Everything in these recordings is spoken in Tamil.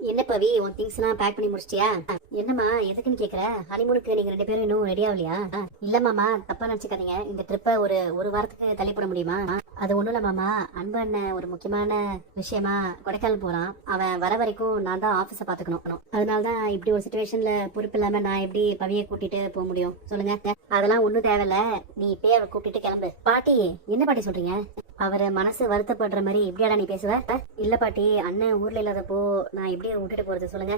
என்ன பவி, உன் திங்ஸ் எல்லாம் பேக் பண்ணி முடிச்சிட்டியா? என்னம்மா எதுக்குன்னு கேக்குற? ஹனிமூனுக்கு நீங்க 2 பேரும் இன்னும் ரெடி ஆகலையா? இல்ல மாமா, தப்பா நினைச்சுக்காதீங்க. இந்த ட்ரிப்பை ஒரு வாரத்துக்கு தள்ளி போட முடியுமா? அது ஒண்ணும் இல்ல மாமா, அன்பு அண்ணன் ஒரு முக்கியமான விஷயமா கொடைக்கானல் போறான். அவன் வர வரைக்கும் நான் தான் ஆபீஸ பாத்துக்கணும். அதனாலதான் இப்படி ஒரு சுச்சுவேஷன்ல பொறுப்பு இல்லாம நான் எப்படி பவியை கூட்டிட்டு போக முடியும் சொல்லுங்க? அதெல்லாம் ஒண்ணும் தேவையில்ல, நீ இப்பயே அவ கூட்டிட்டு கிளம்பு. பாட்டி, என்ன பாட்டி சொல்றீங்க? அவரை மனசு வருத்தப்படுற மாதிரி இப்படியாடா நீ பேசுவ? இல்ல பாட்டி, அண்ணன் ஊர்ல இல்லாதப்போ நான் எப்படி விட்டுட்டு போறது சொல்லுங்க?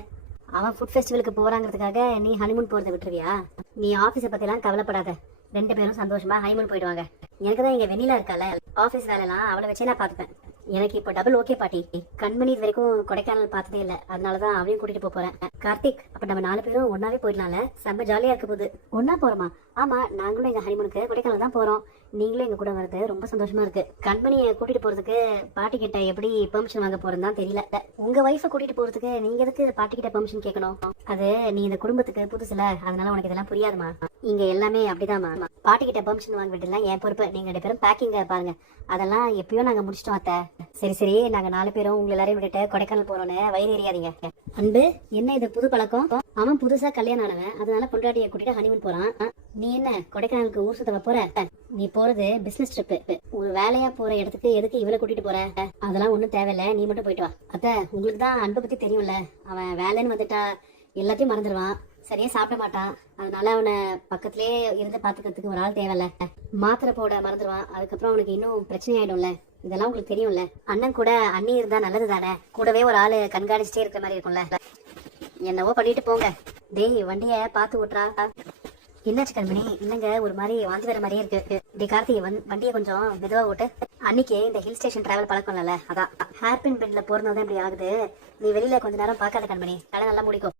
அவன் ஃபுட் ஃபெஸ்டிவலுக்கு போறாங்கிறதுக்காக நீ ஹனிமூன் போறதை விட்டுருவியா? நீ ஆபீஸை பத்தி எல்லாம் கவலைப்படாத, 2 பேரும் சந்தோஷமா ஹனிமூன் போயிடுவாங்க. எனக்கு தான் இங்க வெண்ணிலா இருக்கால, ஆபீஸ் வேலைலாம் அவளை வச்சே நான் பாத்துப்பேன். எனக்கு இப்ப டபுள் ஓகே பாட்டி. கண்மணி இது வரைக்கும் கொடைக்கானல் பார்த்ததே இல்ல, அதனாலதான் அவளையும் கூட்டிட்டு போறேன். கார்த்திக், அப்ப நம்ம 4 பேரும் ஒன்னாவே போயிடலாம்ல? செம்ம ஜாலியா இருக்க போகுது. ஒன்னா போறோமா? ஆமா, நாங்களும் எங்க ஹனிமூனுக்கு கொடைக்கானல் தான் போறோம். நீங்களும் எங்க கூட வரது ரொம்ப சந்தோஷமா இருக்கு. கண்மணியை கூட்டிட்டு போறதுக்கு பாட்டி கிட்ட எப்படி பெர்மிஷன் வாங்க போறதுன்னு தான் தெரியல. உங்க ஒய்ஃபை கூட்டிட்டு போறதுக்கு நீங்க எதுக்கு பாட்டி கிட்ட பெர்மிஷன் கேட்கணும்? அது நீ இந்த குடும்பத்துக்கு புதுசுல, அதனால உனக்கு இதெல்லாம் புரியாதுமா. இங்க எல்லாமே அப்படிதான்மா. பாட்டி கிட்ட பெர்மிஷன் வாங்க வேண்டியதுலாம் என் பொறுப்பு. நீங்க 2 பேரும் பேக்கிங்க பாருங்க, அதெல்லாம் எப்பயோ நாங்க முடிச்சிட்டோம் அத்தை. சரி, நாங்க 4 பேரும் உங்களை எல்லாரையும் விட்டுட்டு கொடைக்கானல் போறோம்னு வயிறு எறியாதீங்க. அன்பு, என்ன இது புது பழக்கம்? அவன் புதுசா கல்யாணம் ஆனவன், அதனால பொண்டாட்டியை கூட்டிட்டு ஹனிமூன் போறான். நீ என்ன கொடைக்கானலுக்கு ஊர் சுத்த போற? நீ போறது பிசினஸ் ட்ரிப். ஒரு வேலையா போற இடத்துக்கு எதுக்கு இவளை கூட்டிட்டு போற? அதெல்லாம் ஒண்ணும் தேவையில்ல, நீ மட்டும் போயிட்டு வா. அத்தை, உங்களுக்கு தான் அன்பை பத்தி தெரியும்ல, அவன் வேலைன்னு வந்துட்டா எல்லாத்தையும் மறந்துடுவான், சரியா சாப்பிட மாட்டான். அதனால அவனை பக்கத்திலே இருந்து பாத்துக்கிறதுக்கு ஒரு ஆள் தேவையில்ல. மாத்திரை போட மறந்துடுவான், அதுக்கப்புறம் அவனுக்கு இன்னும் பிரச்சனை ஆயிடும்ல. இதெல்லாம் உங்களுக்கு தெரியும்ல. அண்ணன் கூட அண்ணி இருந்தா நல்லது தானே, கூடவே ஒரு ஆளு கண்காணிச்சுட்டே இருக்கிற மாதிரி இருக்கும்ல. என்னவோ பண்ணிட்டு போங்க. டேய், வண்டிய பாத்து ஓட்டுறா. என்னாச்சு கண்மணி? இல்லங்க, ஒரு மாதிரி வாந்தி வர மாதிரியே இருக்கு. டே கார்த்தி, வண்டியை கொஞ்சம் மெதுவா ஓட்டு. அன்னைக்கு இந்த ஹில் ஸ்டேஷன் டிராவல் பழக்கம் இல்ல, அதான் ஹேர்பின் பெண்ட்ல போறதுதான் இப்படி ஆகுது. நீ வெளியில கொஞ்ச நேரம் பாக்காத கண்மணி, கடை நல்லா முடிக்கும்.